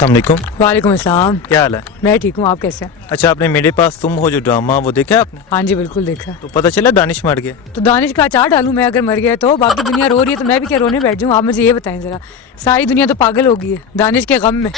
अस्सलाम वालेकुम। वालेकुम अस्सलाम। क्या हाल है? मैं ठीक हूँ, आप कैसे हैं? अच्छा, आपने मेरे पास तुम हो जो ड्रामा वो देखा है आपने? हाँ जी बिल्कुल देखा। तो पता चला दानिश मर गया। तो दानिश का अचार डालूं मैं अगर मर गया तो? बाकी दुनिया रो रही है तो मैं भी क्या रोने बैठ जाऊँ? आप मुझे ये बताएं ज़रा, सारी दुनिया तो पागल हो गई है दानिश के गम में।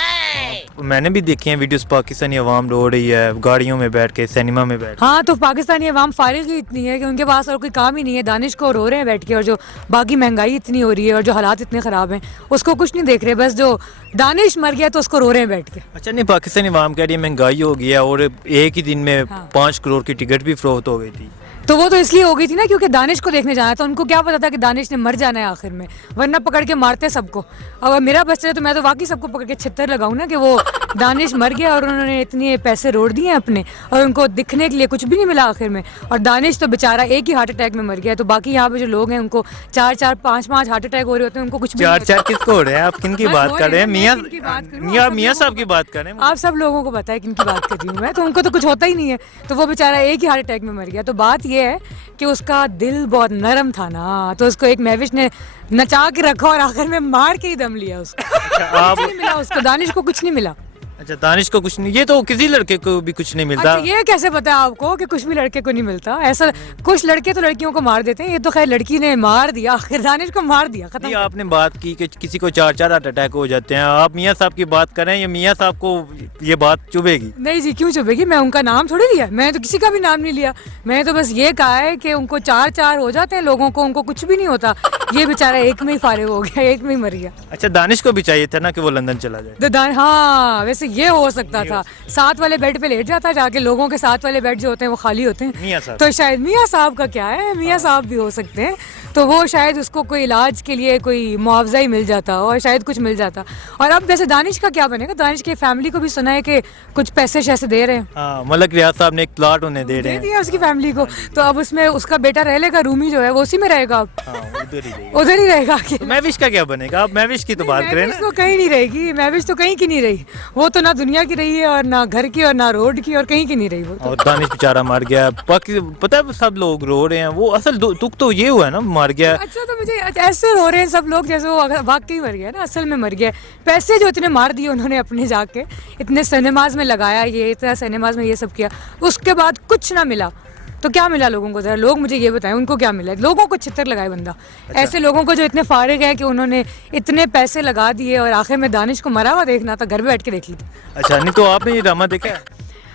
मैंने भी देखी है वीडियोस, पाकिस्तानी अवाम रो रही है गाड़ियों में बैठ के, सिनेमा में बैठ हाँ तो पाकिस्तानी अवाम फारिग ही इतनी है कि उनके पास और कोई काम ही नहीं है, दानिश को रो रहे हैं बैठ के। और जो बाकी महंगाई इतनी हो रही है और जो हालात इतने ख़राब हैं उसको कुछ नहीं देख रहे, बस जो दानिश मर गया तो उसको रो रहे हैं बैठ के। अच्छा नहीं, पाकिस्तानी अवाम कह रही है महंगाई हो गई है और एक ही दिन में हाँ। 5 करोड़ की टिकट भी फरोख्त हो गई थी। तो वो तो इसलिए हो गई थी ना क्योंकि दानिश को देखने जाना था। उनको क्या पता था कि दानिश ने मर जाना है आखिर में, वरना पकड़ के मारते सबको। अगर मेरा बस चले तो मैं तो वाकई सबको पकड़ के छित्तर लगाऊं ना कि वो दानिश मर गया और उन्होंने इतने पैसे रोड़ दिए अपने और उनको दिखने के लिए कुछ भी नहीं मिला आखिर में। और दानिश तो बेचारा एक ही हार्ट अटैक में मर गया। तो बाकी यहाँ पे जो लोग हैं उनको 4-4 5-5 हार्ट अटैक हो रहे होते हैं, उनको कुछ भी नहीं चार किसको हो रहे हैं? आप किन की बस बात हो कर रहे हैं? रहे हैं, मियाँ मैं किनकी बात करूं? मियाँ आप सब मियाँ लोगों साहब को की बात कर रहे हैं। आप सब लोगों को पता है किनकी बात कर रही हूँ मैं, तो उनको तो कुछ होता ही नहीं है। तो वो बेचारा एक ही हार्ट अटैक में मर गया। तो बात ये है कि उसका दिल बहुत नरम था ना, तो उसको एक मैविश ने नचा के रखा और आखिर में मार के ही दम लिया उसको। आप कुछ नहीं मिला उसको, दानिश को कुछ नहीं मिला। अच्छा, दानिश को कुछ नहीं, ये तो किसी लड़के को भी कुछ नहीं मिलता। अच्छा ये कैसे पता है आपको कि कुछ भी लड़के को नहीं मिलता? ऐसा कुछ लड़के तो लड़कियों को मार देते हैं, ये तो खैर लड़की ने मार दिया, आखिर दानिश को मार दिया, खत्म। नहीं, आपने बात की कि किसी को 4-4 हार्ट अटैक हो जाते हैं। आप मियाँ साहब की बात करें, ये मियाँ साहब को ये बात चुभेगी? नहीं जी क्यों चुभेगी, मैं उनका नाम थोड़ी लिया, मैंने तो किसी का भी नाम नहीं लिया। मैंने तो बस ये कहा है कि उनको 4-4 हो जाते हैं लोगों को, उनको कुछ भी नहीं होता। ये बेचारा एक में ही फारिग हो गया, एक में ही मर गया। अच्छा, दानिश को भी चाहिए था ना कि वो लंदन चला जाए। हाँ वैसे ये हो सकता था, साथ वाले बेड पे लेट जाता जाके। लोगों के साथ वाले बेड जो होते हैं वो खाली होते हैं, मियाँ साहब। तो शायद मियाँ साहब का क्या है, मियाँ साहब भी हो सकते हैं। तो वो शायद उसको कोई इलाज के लिए कोई मुआवजा ही मिल जाता और शायद कुछ मिल जाता। और अब वैसे दानिश का क्या बनेगा? दानिश की फैमिली को भी सुना है कि कुछ पैसे शैसे दे रहे हैं, हाँ, मलक रियाज साहब ने एक प्लॉट उन्हें दे रहे दे हैं। दिया उसकी फैमिली को। तो अब उसमें उसका बेटा रह लेगा, रूमी जो है वो उसी में रहेगा, अब हाँ, उधर ही रहेगा। उधर ही रहेगा। तो महविश का क्या बनेगा? आप महविश की तो बात करें महविश ना। तो कहीं नहीं रहेगी, महविश तो कहीं की नहीं रही। वो तो ना दुनिया की रही है और ना घर की और ना रोड की और कहीं की नहीं रही वो तो। और दानिश बेचारा मर गया। बाकी पता है सब लोग रो रहे हैं, वो असल दुख तो ये हुआ है ना, मर गया। अच्छा तो मुझे ऐसे हो रहे हैं सब लोग जैसे वो वाकई मर गया ना, असल में मर गया। पैसे जो इतने मार दिए उन्होंने अपने जाके, इतने सिनेमाज में लगाया, ये इतना सिनेमाज में ये सब किया, उसके बाद कुछ ना मिला। तो क्या मिला लोगों को? जरा लोग मुझे ये बताएं, उनको क्या मिला? लोगों को छितर लगाए बंदा। ऐसे लोगों को जो इतने फारिग है कि उन्होंने इतने पैसे लगा दिए और आखिर में दानिश को मरा हुआ देखना था, घर में बैठ के देख ली। अच्छा नहीं, तो आपने ये ड्रामा देखा है?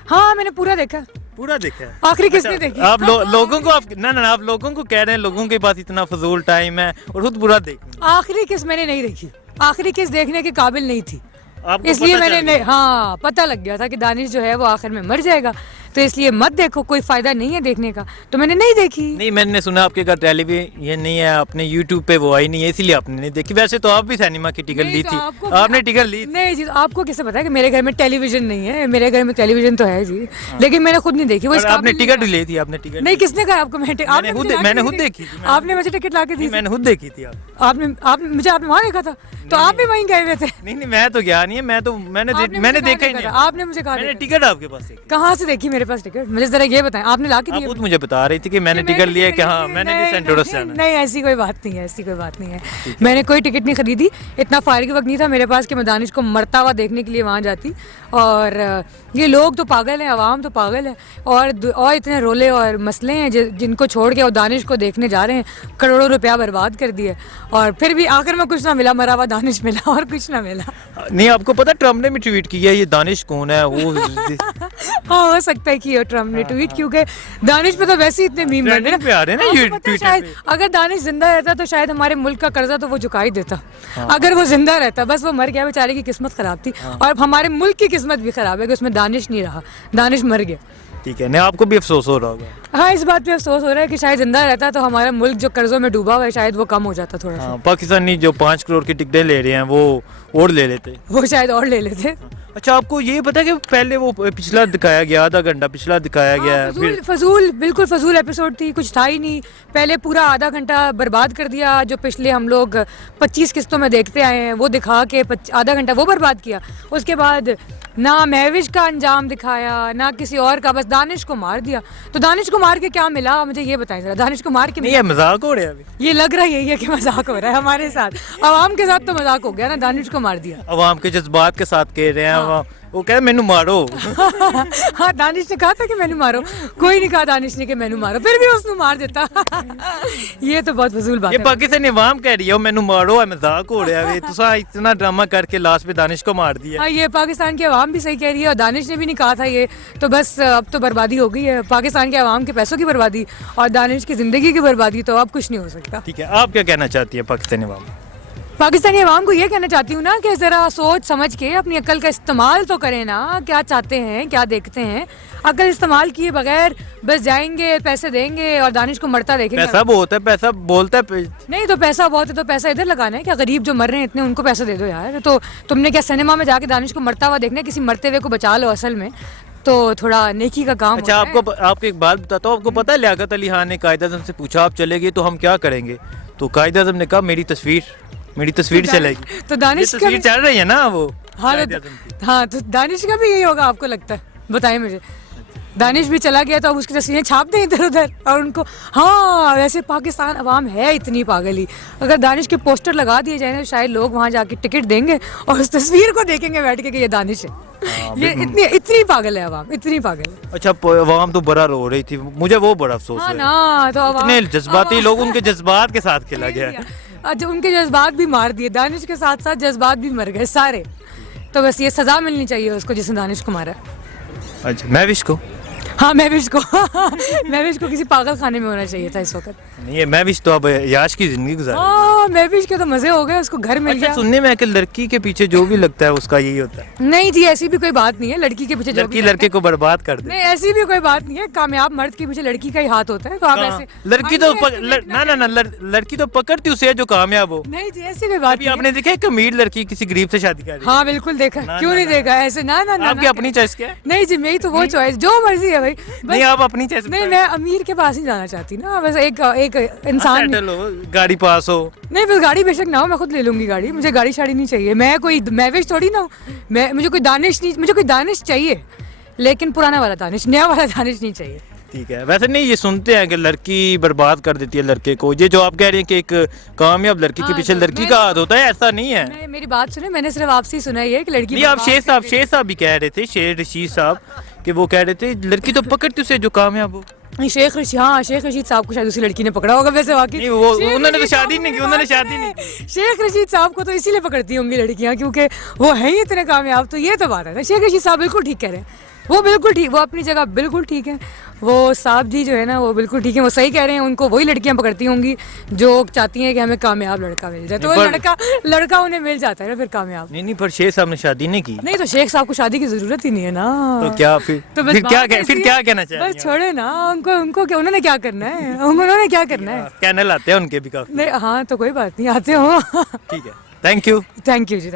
हाँ मैंने पूरा देखा। पूरा देखा है? आखिरी किसने अच्छा, देखी? आप लोगों को आप ना आप लोगों को कह रहे हैं लोगों के पास इतना फजूल टाइम है और खुद पूरा देख। आखिरी किस मैंने नहीं देखी, आखिरी किस देखने के काबिल नहीं थी, आपको इसलिए पता मैंने चल गया? हाँ पता लग गया था कि दानिश जो है वो आखिर में मर जाएगा, तो इसलिए मत देखो, कोई फायदा नहीं है देखने का, तो मैंने नहीं देखी। नहीं, मैंने सुना आपके घर टेलीविजन नहीं है, अपने यूट्यूब पे वो आई नहीं है, इसीलिए आपने नहीं देखी। वैसे तो आप भी सिनेमा की टिकट नहीं ली तो थी, आपने टिकट ली थी। नहीं जी, तो आपको कैसे पता है कि मेरे घर में टेलीविजन नहीं है? मेरे घर में टेलीविजन तो है जी, लेकिन मैंने खुद नहीं देखी। वो इस और आपने काबिल टिकट नहीं ली थी? आपने टिकट नहीं, किसने कहा आपको? मैंने खुद देखी थी। आपने मुझे टिकट ला के दी नहीं, थी। मैंने खुद देखी थी। आपने मुझे आपने वहाँ देखा था, तो आप भी वहीं गए हुए थे। नहीं, मैं तो गया नहीं है, मैंने आपने देखा ही मुझे नहीं। कहा आपने मुझे कहा मैंने देखा। टिकट आपके पास देखी। कहाँ से देखी मेरे पास टिकट? मुझे जरा ये बताएं, आपने ला के आप दी? खुद मुझे बता रही थी कि मैंने टिकट लिया है कि हाँ मैंने भी सेंट जोसेफ से आना है। नहीं ऐसी कोई बात नहीं है, ऐसी कोई बात नहीं है। मैंने कोई टिकट नहीं खरीदी, इतना फारिग वक्त नहीं था मेरे पास कि मैं दानिश को मरता हुआ देखने के लिए वहाँ जाती। और ये लोग तो पागल हैं, आवाम तो पागल है, और इतने रोले और मसले हैं जिनको छोड़ के और दानिश को देखने जा रहे हैं। करोड़ों रुपया बर्बाद कर दिए और फिर भी आखिर में कुछ ना मिला, मरा हुआ दानिश मिला और कुछ ना मिला। नहीं, आपको पता ट्रम्प ने भी ट्वीट किया ये दानिश कौन है वो। हाँ हो सकता है कि ट्रम्प ने ट्वीट, क्योंकि दानिश पे तो वैसे ही इतने मीम बन रहे ट्रेंडिंग पे आ रहे हैं ना ये आपको पता है ट्वीटर शायद पे। अगर दानिश जिंदा रहता तो शायद हमारे मुल्क का कर्जा तो वो चुका ही देता। अगर वो जिंदा रहता, बस वो मर गया, बेचारे की किस्मत खराब थी। और हमारे मुल्क की किस्मत भी खराब है कि उसमें दानिश नहीं रहा, दानिश मर गया। ठीक है, नहीं आपको भी अफसोस हो रहा होगा। हाँ इस बात पे अफसोस हो रहा है कि शायद जिंदा रहता तो हमारा मुल्क जो कर्जों में डूबा हुआ है शायद वो कम हो जाता थोड़ा सा। हाँ, पाकिस्तानी जो 5 करोड़ की टिकटें ले रहे हैं वो और ले लेते। वो शायद और ले लेते। अच्छा, आपको ये पता है कि पहले वो पिछला दिखाया गया, आधा घंटा पिछला दिखाया गया है, फजूल फजूल बिल्कुल फजूल एपिसोड थी, कुछ था ही नहीं। पहले पूरा आधा घंटा बर्बाद कर दिया, जो पिछले हम लोग 25 किस्तों में देखते आए हैं वो दिखा के आधा घंटा वो बर्बाद किया। उसके बाद ना महविश का अंजाम दिखाया ना किसी और का, बस दानिश को मार दिया। तो दानिश को मार के क्या मिला मुझे ये बताएं जरा, दानिश को मार के नहीं, ये मजाक हो रहा है अभी। ये लग रहा है यही है कि मजाक हो रहा है हमारे साथ, आवाम के साथ तो मजाक हो गया ना, दानिश को मार दिया। अवाम के जज्बात के साथ कह रहे हैं, वो कह मैनू मारो। हाँ, दानिश ने कहा था कि मैनू मारो, कोई नहीं कहा दानिश ने कि मैनू मारो, फिर भी उसने मार देता। ये तो बहुत फजूल बात ये है। पाकिस्तानी अवाम कह रही है मैनू मारो, है मजाक हो रहा है। तुसा इतना ड्रामा करके लास्ट में दानिश को मार दिया। हाँ, ये पाकिस्तान की आवाम भी सही कह रही है और दानिश ने भी नहीं कहा था ये, तो बस अब तो बर्बादी हो गई है, पाकिस्तान के आवाम के पैसों की बर्बादी और दानिश की ज़िंदगी की बर्बादी, तो अब कुछ नहीं हो सकता। ठीक है, आप क्या कहना चाहती है पाकिस्तानी अवाम? पाकिस्तानी अवाम को ये कहना चाहती हूँ ना कि ज़रा सोच समझ के अपनी अक्ल का इस्तेमाल तो करें ना, क्या चाहते हैं क्या देखते हैं। अक्ल इस्तेमाल किए बगैर बस जाएंगे, पैसे देंगे और दानिश को मरता देखेंगे। पैसा बहुत है, पैसा बोलता है। नहीं तो पैसा बहुत है तो पैसा इधर लगाना है क्या? गरीब जो मर रहे हैं इतने, उनको पैसा दे दो यार। तो तुमने क्या सिनेमा में जाके दानिश को मरता हुआ देखना है? किसी मरते हुए को बचा लो असल में, तो थोड़ा नेकी का काम अच्छा, होता है। आपको एक बात बताता हूँ। आपको पता है लियाकत अली खान ने कायद आज़म से पूछा आप चलेंगे तो हम क्या करेंगे? तो कायद आज़म ने कहा मेरी तस्वीर चलेगी। तो दानिश का तस्वीर भी- चल रही है ना वो हाँ कायद तो, आज़म की। हाँ तो दानिश का भी यही होगा आपको लगता है? बताएं मुझे। दानिश भी चला गया तो अब उसकी तस्वीरें छाप दें इधर उधर और उनको। हाँ, वैसे पाकिस्तान अवाम है इतनी पागल ही, अगर दानिश के पोस्टर लगा दिए जाए ना शायद लोग वहाँ जाके टिकट देंगे और उस तस्वीर को देखेंगे बैठ के कि ये दानिश है। ये इतनी पागल है अवाम, इतनी पागल है। अच्छा, अवाम तो बड़ा रो रही थी, मुझे वो बड़ा अफसोस हाँ है। ना, तो इतने जज्बाती लोग, उनके जज्बात के साथ खेला गया है। आज उनके जज्बात भी मार दिए, दानिश के साथ साथ जज्बात भी मर गए सारे। तो बस ये सजा मिलनी चाहिए उसको जिसने दानिश को मारा। अच्छा, महविश को? हाँ, महविश को महविश को किसी पागल खाने में होना चाहिए था इस वक्त। नहीं, ये महविश तो अब याश की जिंदगी गुजार रही है। हाँ, महविश के तो मजे हो गए, उसको घर मिल अच्छा, गया। सुनने में है कि लड़की के पीछे जो भी लगता है उसका यही होता है। नहीं जी, ऐसी भी कोई बात नहीं है, लड़की के पीछे जो भी लड़की लगता लड़के को बर्बाद कर है। दे। नहीं, ऐसी भी कोई बात नहीं है, कामयाब मर्द के पीछे लड़की का ही हाथ होता है। तो आप हाँ, ऐसे लड़की तो लड़की तो पकड़ती उसे है जो कामयाब हो। नहीं जी, ऐसी कोई बात अभी नहीं आपने देखा एक अमीर लड़की किसी गरीब से शादी कर रही है। हाँ बिल्कुल देखा, क्यों नहीं देखा ऐसे? ना ना ना, आपकी अपनी चॉइस क्या है? नहीं जी, मेरी तो वो चॉइस जो मर्जी है भाई। नहीं, आप अपनी चॉइस। नहीं, मैं अमीर के पास नहीं जाना चाहती ना, बस एक इंसान। गाड़ी पास हो। नहीं, बस गाड़ी बेशक ना हो, मैं खुद ले लूंगी गाड़ी, मुझे गाड़ी शाड़ी नहीं चाहिए। मैं कोई महविश थोड़ी ना हूँ, मुझे कोई दानिश नहीं, मुझे कोई दानिश चाहिए लेकिन पुराना वाला दानिश, नया वाला दानिश नहीं चाहिए। ठीक है, वैसे नहीं, ये सुनते हैं कि लड़की बर्बाद कर देती है लड़के को। ये जो आप कह रही हैं कि एक कामयाब लड़की के हाँ, पीछे तो लड़की मैं- का हाथ होता है, ऐसा नहीं है। मेरी बात सुने, मैंने सिर्फ आपसे ही सुना ही है कि लड़की नहीं, आप बर्बाद कर शेर साहब भी कह रहे थे, शेर रशीद साहब, कि वो कह रहे थे लड़की तो पकड़ती उसे जो कामयाब हो। देती। शेख रशीद साहब को शायद उसी लड़की ने पकड़ा होगा वैसे वाकई। नहीं, वो शेख उन्होंने तो रशीद साहब शादी को नहीं की, मेरी उन्होंने बात शादी सुने। नहीं। शेख रशीद साहब को तो इसीलिए पकड़ती होंगी लड़कियां क्योंकि वो है ही इतने कामयाब। तो ये तो बात है ना, शेख रशीद साहब बिल्कुल ठीक कह रहे हैं, वो बिल्कुल ठीक, वो अपनी जगह बिल्कुल ठीक है। वो साहब जी जो है ना वो बिल्कुल ठीक है, वो सही कह रहे हैं। उनको वही लड़कियां पकड़ती होंगी जो चाहती हैं कि हमें कामयाब लड़का मिल जाए, तो वो लड़का उन्हें मिल जाता है ना फिर कामयाब। नहीं, पर शेर साहब ने शादी नहीं की। नहीं तो शेख साहब को शादी की जरूरत ही नहीं है ना। तो क्या फिर? तो बस फिर क्या बात ऐसी फिर है। क्या कहना चाहिए? बस छोड़े ना उनको क्या, उन्होंने क्या करना है, उन्होंने क्या करना है। चैनल आते हैं उनके भी काफी। नहीं हाँ, तो कोई बात नहीं, आते हो। ठीक है, thank you. Thank you ji.